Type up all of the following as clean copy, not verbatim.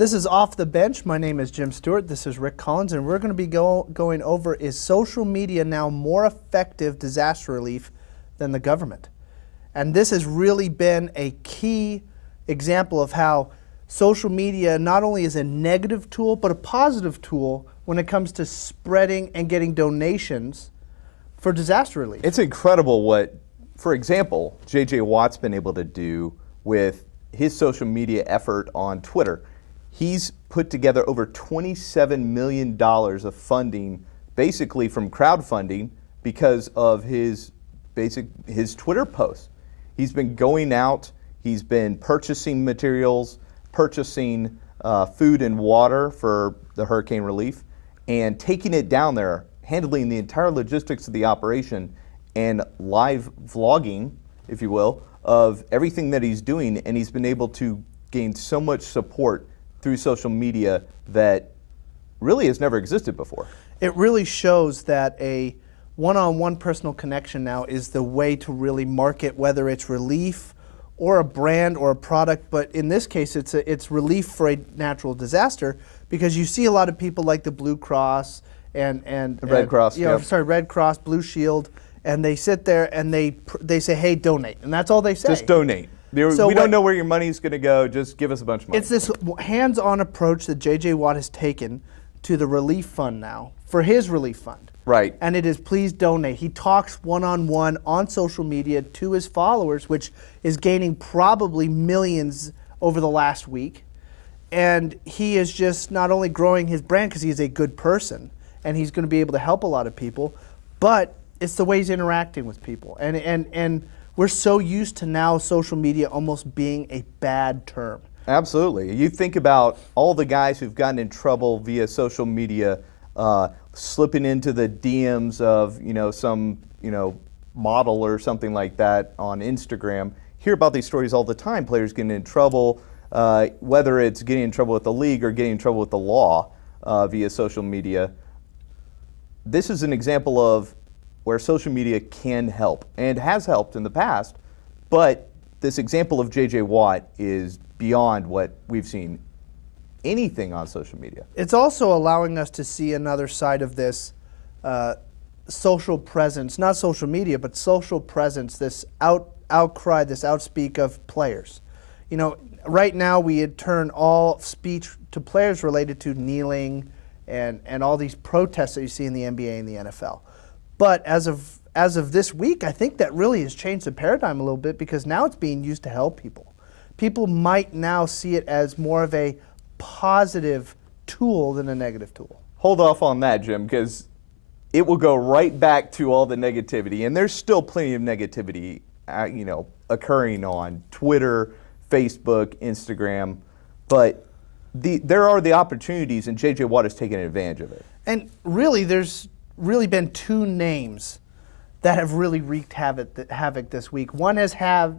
This is Off the Bench. My name is Jim Stewart. This is Rick Collins, and we're going to be going over, is social media now more effective disaster relief than the government? And this has really been a key example of how social media not only is a negative tool, but a positive tool when it comes to spreading and getting donations for disaster relief. It's incredible what, for example, J.J. Watt's been able to do with his social media effort on Twitter. He's put together over $27 million of funding, basically from crowdfunding, because of his Twitter posts. He's been going out, he's been purchasing materials, purchasing food and water for the hurricane relief, and taking it down there, handling the entire logistics of the operation, and live vlogging, if you will, of everything that he's doing. And he's been able to gain so much support through social media that really has never existed before. It really shows that a one-on-one personal connection now is the way to really market, whether it's relief or a brand or a product. But in this case, it's relief for a natural disaster, because you see a lot of people like the Blue Cross and Red Cross, Red Cross, Blue Shield, and they sit there and they say, hey, donate, and that's all they say. Just donate. We don't know where your money's going to go. Just give us a bunch of money. It's this hands-on approach that J.J. Watt has taken to the relief fund now, for his relief fund. Right. And it is please donate. He talks one-on-one on social media to his followers, which is gaining probably millions over the last week. And he is just not only growing his brand because he's a good person and he's going to be able to help a lot of people, but it's the way he's interacting with people. And we're so used to now social media almost being a bad term. Absolutely. You think about all the guys who've gotten in trouble via social media, slipping into the DMs of some model or something like that on Instagram. Hear about these stories all the time. Players getting in trouble, whether it's getting in trouble with the league or getting in trouble with the law via social media. This is an example of where social media can help and has helped in the past, but this example of J.J. Watt is beyond what we've seen anything on social media. It's also allowing us to see another side of this social presence, not social media, but social presence, this outcry, this outspeak of players. Right now we had turned all speech to players related to kneeling and all these protests that you see in the NBA and the NFL. But as of this week, I think that really has changed the paradigm a little bit, because now it's being used to help people. People might now see it as more of a positive tool than a negative tool. Hold off on that, Jim, because it will go right back to all the negativity, and there's still plenty of negativity, occurring on Twitter, Facebook, Instagram, but there are the opportunities, and J.J. Watt has taken advantage of it. And really, there's really been two names that have really wreaked havoc this week. One has had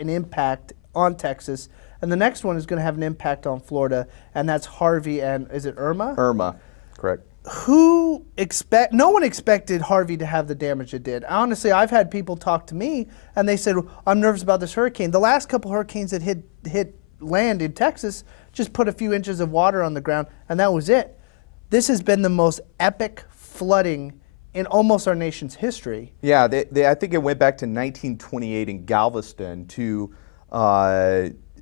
an impact on Texas, and the next one is going to have an impact on Florida, and that's Harvey and, is it Irma? Irma, correct. No one expected Harvey to have the damage it did. Honestly, I've had people talk to me, and they said, I'm nervous about this hurricane. The last couple hurricanes that hit land in Texas just put a few inches of water on the ground, and that was it. This has been the most epic flooding in almost our nation's history. Yeah, I think it went back to 1928 in Galveston to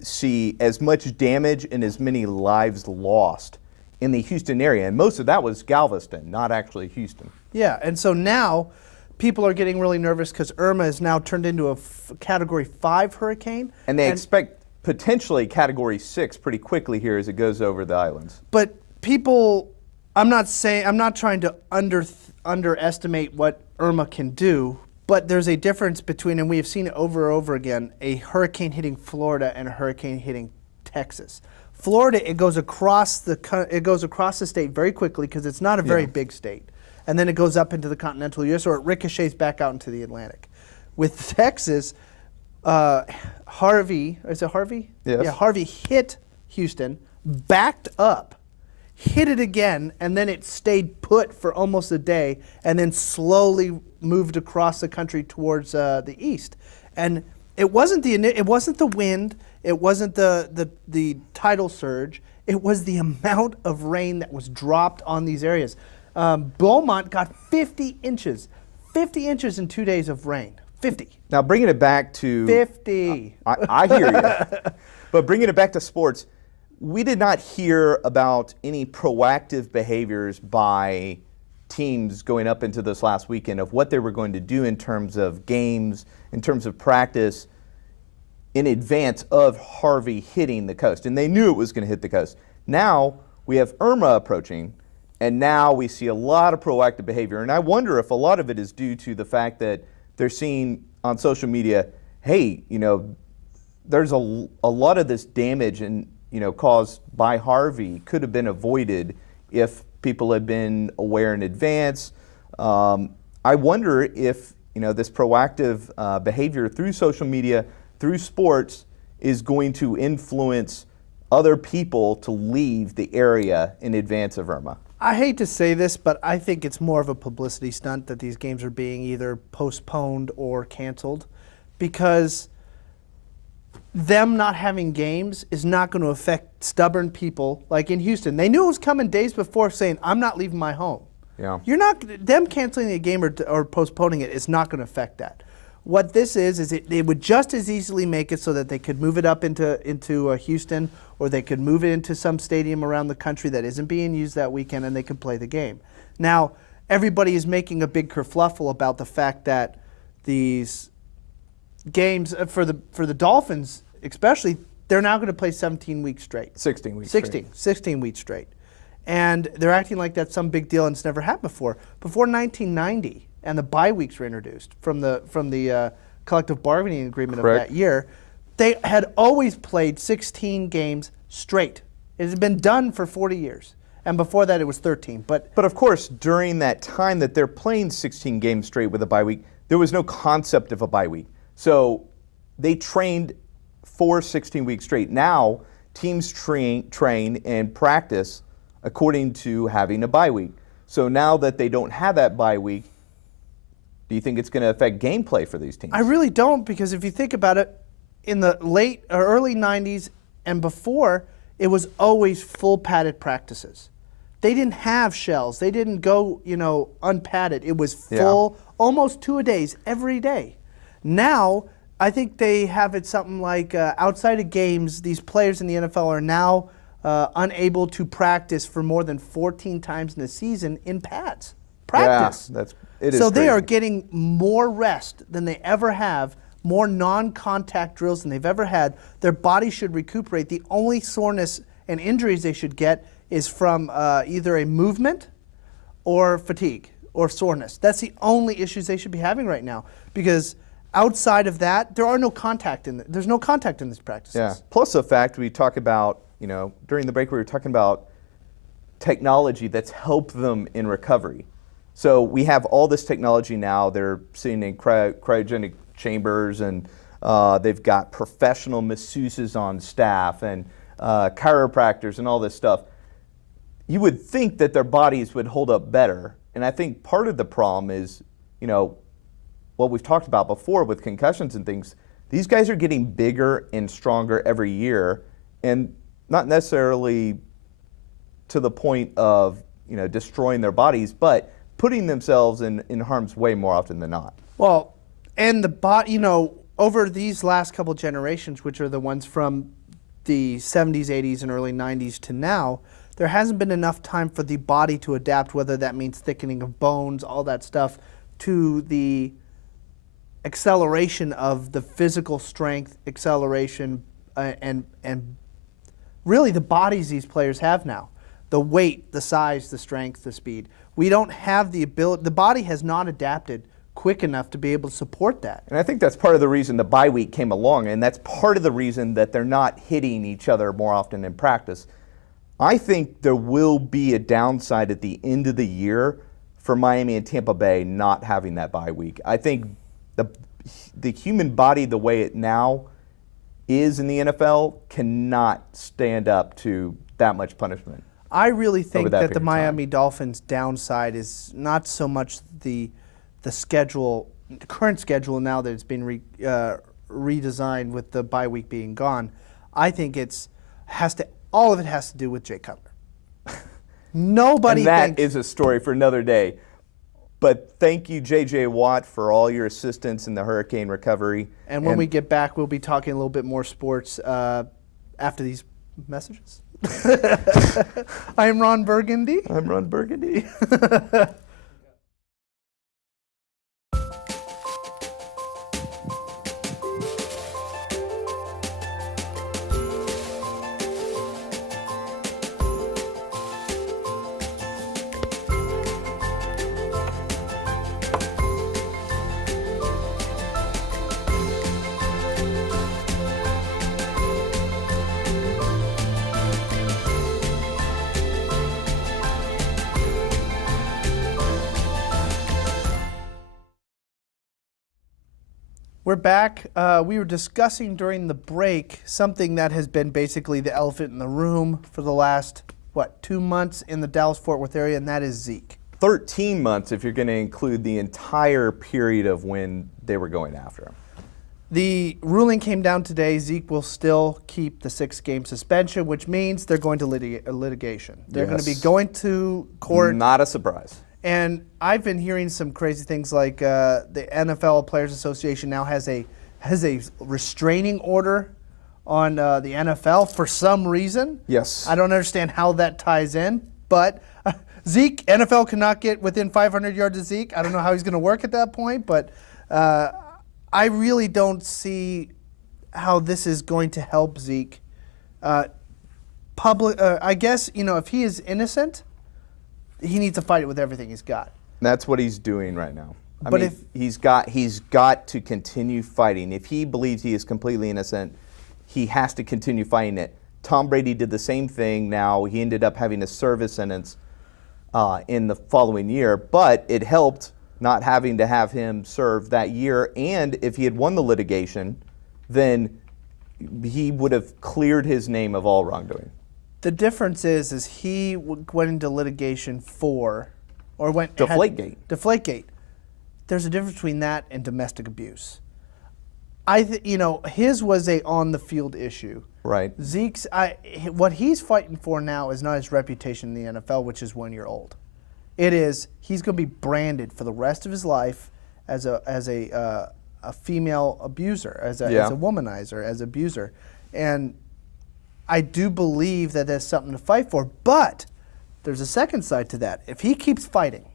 see as much damage and as many lives lost in the Houston area. And most of that was Galveston, not actually Houston. Yeah, and so now people are getting really nervous because Irma is now turned into a Category 5 hurricane. And they expect potentially Category 6 pretty quickly here as it goes over the islands. But people, I'm not trying to underestimate what Irma can do, but there's a difference between, and we have seen it over and over again, a hurricane hitting Florida and a hurricane hitting Texas. Florida, it goes across the state very quickly because it's not a very big state, and then it goes up into the continental U.S. or it ricochets back out into the Atlantic. With Texas, Harvey, is it Harvey? Yes. Yeah, Harvey hit Houston, backed up, hit it again, and then it stayed put for almost a day, and then slowly moved across the country towards the east. And it wasn't the wind, It wasn't the tidal surge. It was the amount of rain that was dropped on these areas. Beaumont got 50 inches. 50 inches in 2 days of rain. 50. Now, bringing it back to 50. I hear you. But bringing it back to sports, we did not hear about any proactive behaviors by teams going up into this last weekend of what they were going to do in terms of games, in terms of practice, in advance of Harvey hitting the coast. And they knew it was going to hit the coast. Now we have Irma approaching, and now we see a lot of proactive behavior. And I wonder if a lot of it is due to the fact that they're seeing on social media, hey, there's a lot of this damage and caused by Harvey could have been avoided if people had been aware in advance. I wonder if this proactive behavior through social media, through sports, is going to influence other people to leave the area in advance of Irma. I hate to say this, but I think it's more of a publicity stunt that these games are being either postponed or canceled, because them not having games is not going to affect stubborn people like in Houston. They knew it was coming days before, saying, I'm not leaving my home. Yeah. Them canceling a game or postponing it is not going to affect that. What this is they would just as easily make it so that they could move it up into Houston, or they could move it into some stadium around the country that isn't being used that weekend, and they could play the game. Now, everybody is making a big kerfluffle about the fact that these games, for the Dolphins especially, they're now going to play 17 weeks straight. 16 weeks 16 weeks straight. And they're acting like that's some big deal, and it's never happened before. Before 1990, and the bye weeks were introduced from the collective bargaining agreement Correct. of that year, they had always played 16 games straight. It has been done for 40 years. And before that, it was 13. But of course, during that time that they're playing 16 games straight with a bye week, there was no concept of a bye week. So they trained for 16 weeks straight. Now, teams train and practice according to having a bye week. So now that they don't have that bye week, do you think it's going to affect gameplay for these teams? I really don't, because if you think about it, in the late or early 90s and before, it was always full padded practices. They didn't have shells. They didn't go, unpadded. It was full, almost 2 a days, every day. Now, I think they have it something like outside of games, these players in the NFL are now unable to practice for more than 14 times in a season in pads. Practice. Yeah, it is so they crazy. are getting more rest than they ever have, more non-contact drills than they've ever had. Their body should recuperate. The only soreness and injuries they should get is from either a movement or fatigue or soreness. That's the only issues they should be having right now, because outside of that, there's no contact in these practices. Yeah. Plus the fact we talk about, during the break we were talking about technology that's helped them in recovery. So we have all this technology now. They're sitting in cryogenic chambers, and they've got professional masseuses on staff and chiropractors and all this stuff. You would think that their bodies would hold up better. And I think part of the problem is, what we've talked about before with concussions and things. These guys are getting bigger and stronger every year, and not necessarily to the point of destroying their bodies, but putting themselves in harm's way more often than not. Well, and the body, over these last couple generations, which are the ones from the 70s, 80s, and early 90s to now, there hasn't been enough time for the body to adapt, whether that means thickening of bones, all that stuff, to the acceleration of the physical strength, acceleration, and really the bodies these players have now. The weight, the size, the strength, the speed. We don't have the ability, the body has not adapted quick enough to be able to support that. And I think that's part of the reason the bye week came along, and that's part of the reason that they're not hitting each other more often in practice. I think there will be a downside at the end of the year for Miami and Tampa Bay not having that bye week. I think the human body, the way it now is in the NFL, cannot stand up to that much punishment. I really think that the period of Miami time. Dolphins' downside is not so much the schedule, the current schedule now that it's been redesigned with the bye week being gone. I think all of it has to do with Jay Cutler. Nobody and that thinks is a story for another day. But thank you, J.J. Watt, for all your assistance in the hurricane recovery. And when we get back, we'll be talking a little bit more sports after these messages. I'm Ron Burgundy. I'm Ron Burgundy. We're back. We were discussing during the break something that has been basically the elephant in the room for the last, 2 months in the Dallas-Fort Worth area, and that is Zeke. 13 months if you're going to include the entire period of when they were going after him. The ruling came down today. Zeke will still keep the 6-game suspension, which means they're going to litigation. They're going to be going to court. Not a surprise. And I've been hearing some crazy things like the NFL Players Association now has a restraining order on the NFL for some reason. Yes. I don't understand how that ties in, but Zeke, NFL cannot get within 500 yards of Zeke. I don't know how he's going to work at that point, but I really don't see how this is going to help Zeke. I guess, if he is innocent, he needs to fight it with everything he's got. That's what he's doing right now. I But mean, he's got to continue fighting. If he believes he is completely innocent, he has to continue fighting it. Tom Brady did the same thing. Now he ended up having a service sentence in the following year, but it helped not having to have him serve that year. And if he had won the litigation, then he would have cleared his name of all wrongdoing. The difference is he went into litigation Deflategate. Deflategate. There's a difference between that and domestic abuse. His was a on-the-field issue. Right. Zeke's, what he's fighting for now is not his reputation in the NFL, which is 1 year old. It is he's going to be branded for the rest of his life as a female abuser, as a womanizer, as an abuser, and I do believe that there's something to fight for, but there's a second side to that. If he keeps fighting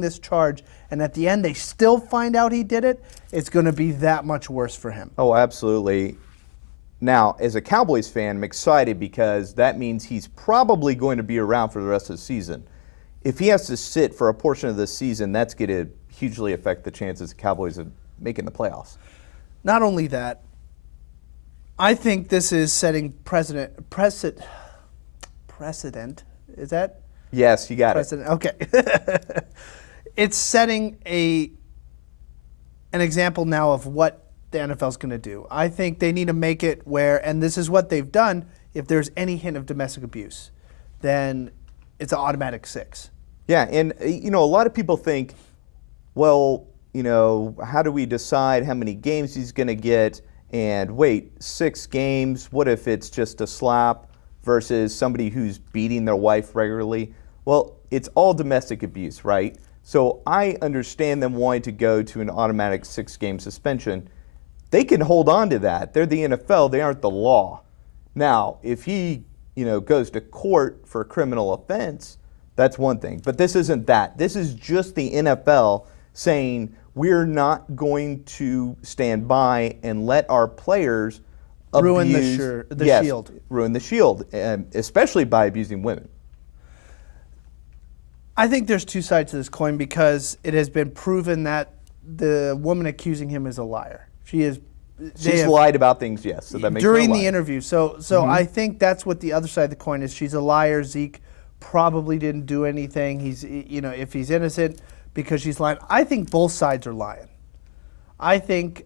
this charge, and at the end they still find out he did it, it's going to be that much worse for him. Oh, absolutely. Now, as a Cowboys fan, I'm excited because that means he's probably going to be around for the rest of the season. If he has to sit for a portion of the season, that's going to hugely affect the chances of the Cowboys of making the playoffs. Not only that, I think this is setting precedent. Is that? Yes, you got precedent? Okay. It's setting an example now of what the NFL is going to do. I think they need to make it where, and this is what they've done, if there's any hint of domestic abuse, then it's an automatic 6. Yeah, and a lot of people think, well, how do we decide how many games he's going to get? And wait, 6 games, what if it's just a slap versus somebody who's beating their wife regularly? Well, it's all domestic abuse, right? So I understand them wanting to go to an automatic 6-game suspension. They can hold on to that. They're the NFL, they aren't the law. Now, if he, goes to court for a criminal offense, that's one thing. But this isn't that. This is just the NFL saying, we're not going to stand by and let our players ruin abuse, the shield. Ruin the shield, especially by abusing women. I think there's two sides to this coin because it has been proven that the woman accusing him is a liar. She's lied about things, yes. So that makes her a during liar. the interview. So I think that's what the other side of the coin is. She's a liar. Zeke probably didn't do anything. He's, if he's innocent, because she's lying. I think both sides are lying. I think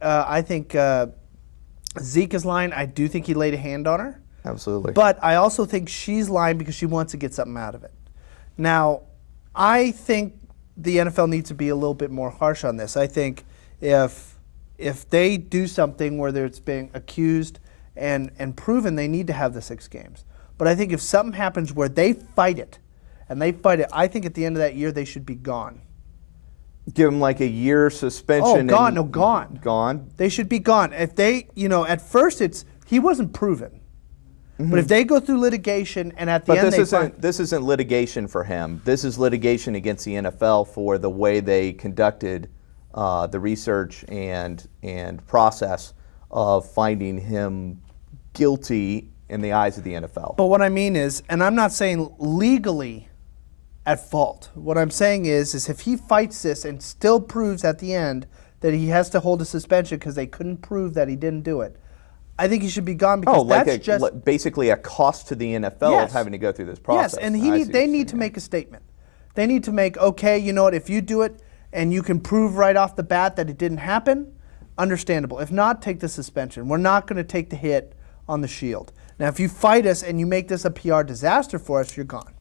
Zeke is lying. I do think he laid a hand on her. Absolutely. But I also think she's lying because she wants to get something out of it. Now, I think the NFL needs to be a little bit more harsh on this. I think if they do something where it's being accused and proven they need to have the 6 games. But I think if something happens where they fight it, I think at the end of that year they should be gone. Give them like a year suspension. Oh, gone. No, gone. Gone? They should be gone. If they, at first he wasn't proven. Mm-hmm. But if they go through litigation and at the end this isn't litigation for him. This is litigation against the NFL for the way they conducted the research and process of finding him guilty in the eyes of the NFL. But what I mean is, and I'm not saying legally at fault. What I'm saying is if he fights this and still proves at the end that he has to hold a suspension because they couldn't prove that he didn't do it, I think he should be gone because that's basically a cost to the NFL of having to go through this process. Yes, and they need to make a statement. They need to make, okay, you know what, if you do it and you can prove right off the bat that it didn't happen, understandable. If not, take the suspension. We're not going to take the hit on the Shield. Now, if you fight us and you make this a PR disaster for us, you're gone.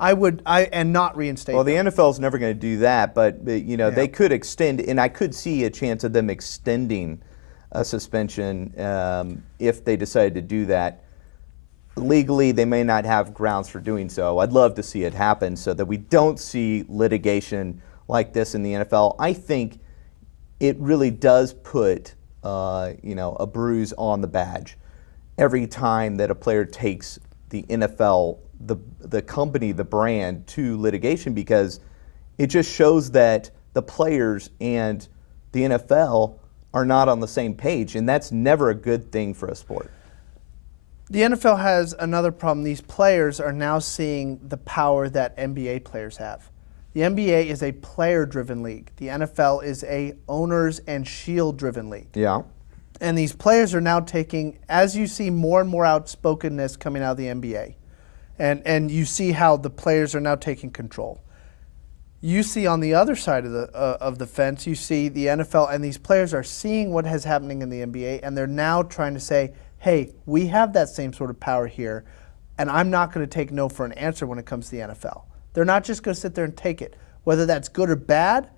And not reinstate. Well, the NFL is never going to do that, but they could extend, and I could see a chance of them extending a suspension if they decided to do that. Legally, they may not have grounds for doing so. I'd love to see it happen so that we don't see litigation like this in the NFL. I think it really does put a bruise on the badge every time that a player takes the NFL, the company, the brand, to litigation, because it just shows that the players and the NFL are not on the same page, and that's never a good thing for a sport. The NFL has another problem. These players are now seeing the power that NBA players have. The NBA is a player-driven league. The NFL is a owners and shield-driven league. Yeah. And these players are now taking, as you see more and more outspokenness coming out of the NBA, and you see how the players are now taking control. You see on the other side of the fence, you see the NFL, and these players are seeing what is happening in the NBA, and they're now trying to say, hey, we have that same sort of power here, and I'm not going to take no for an answer when it comes to the NFL. They're not just going to sit there and take it. Whether that's good or bad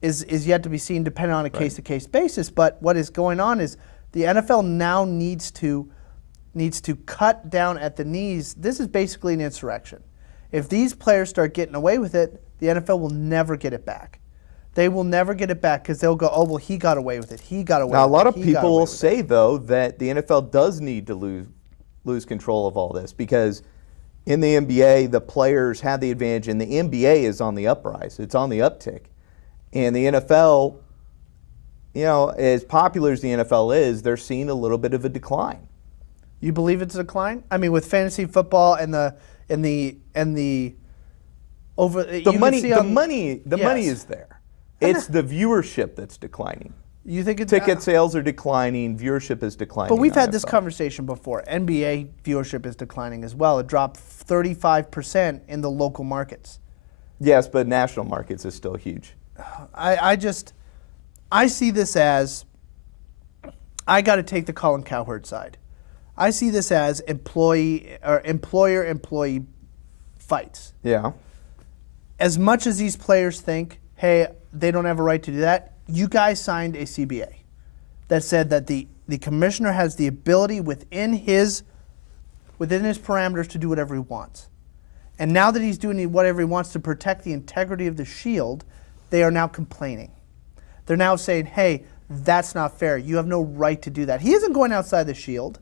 is yet to be seen, depending on a case-to-case basis. But what is going on is the NFL now needs to cut down at the knees. This is basically an insurrection. If these players start getting away with it, the NFL will never get it back. They will never get it back because they'll go, oh, well, he got away with it. He got away with it. Now, a lot of people will say, though, that the NFL does need to lose control of all this, because in the NBA, the players have the advantage, and the NBA is on the uprise. It's on the uptick. And the NFL, as popular as the NFL is, they're seeing a little bit of a decline. You believe it's a decline? I mean, with fantasy football and the money is there. It's the viewership that's declining. You think it's ticket sales are declining, viewership is declining. But we've had this conversation before. NBA viewership is declining as well. It dropped 35% in the local markets. Yes, but national markets is still huge. I see this as, I got to take the Colin Cowherd side. I see this as employer-employee fights. Yeah. As much as these players think, hey, they don't have a right to do that, you guys signed a CBA that said that the commissioner has the ability within his parameters to do whatever he wants. And now that he's doing whatever he wants to protect the integrity of the Shield, they are now complaining. They're now saying, hey, that's not fair. You have no right to do that. He isn't going outside the Shield.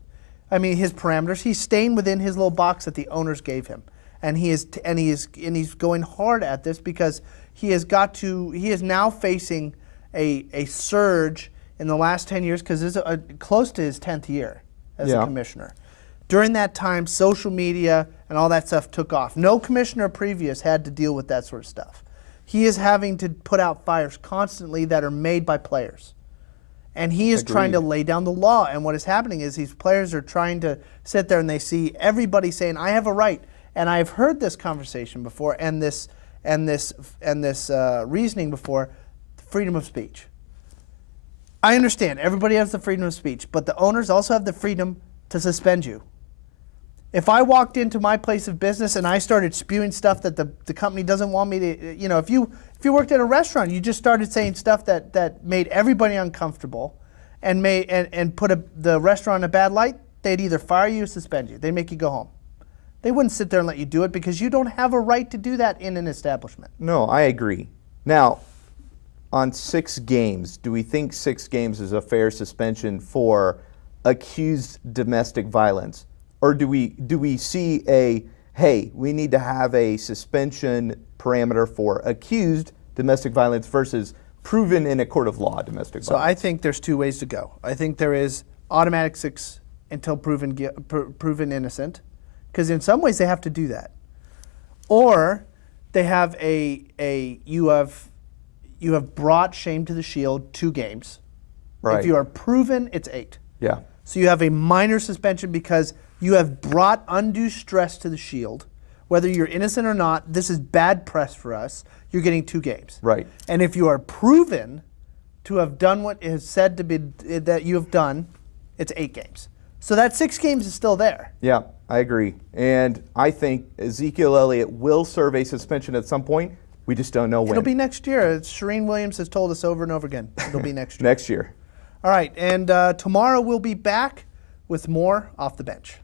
I mean, his parameters. He's staying within his little box that the owners gave him. And he's going hard at this because he is now facing a surge in the last 10 years, because this is close to his 10th year as a commissioner. During that time, social media and all that stuff took off. No commissioner previous had to deal with that sort of stuff. He is having to put out fires constantly that are made by players. And he is trying to lay down the law. And what is happening is these players are trying to sit there and they see everybody saying, I have a right. And I've heard this conversation before and this reasoning before, freedom of speech. I understand everybody has the freedom of speech, but the owners also have the freedom to suspend you. If I walked into my place of business and I started spewing stuff that the company doesn't want me to, if you worked at a restaurant, you just started saying stuff that made everybody uncomfortable and put the restaurant in a bad light, they'd either fire you or suspend you. They'd make you go home. They wouldn't sit there and let you do it because you don't have a right to do that in an establishment. No, I agree. Now, on 6 games, do we think 6 games is a fair suspension for accused domestic violence? Or do we see hey, we need to have a suspension parameter for accused domestic violence versus proven in a court of law domestic So violence? I think there's 2 ways to go. I think there is automatic 6 until proven innocent, because in some ways they have to do that. Or they have you have brought shame to the shield 2 games. Right. If you are proven, it's 8. Yeah. So you have a minor suspension because you have brought undue stress to the shield. Whether you're innocent or not, this is bad press for us. You're getting 2 games. Right. And if you are proven to have done what is said to be that you have done, it's 8 games. So that 6 games is still there. Yeah, I agree. And I think Ezekiel Elliot will serve a suspension at some point. We just don't know when. It'll be next year. Shireen Williams has told us over and over again. It'll be next year. Next year. All right, and tomorrow we'll be back with more Off the Bench.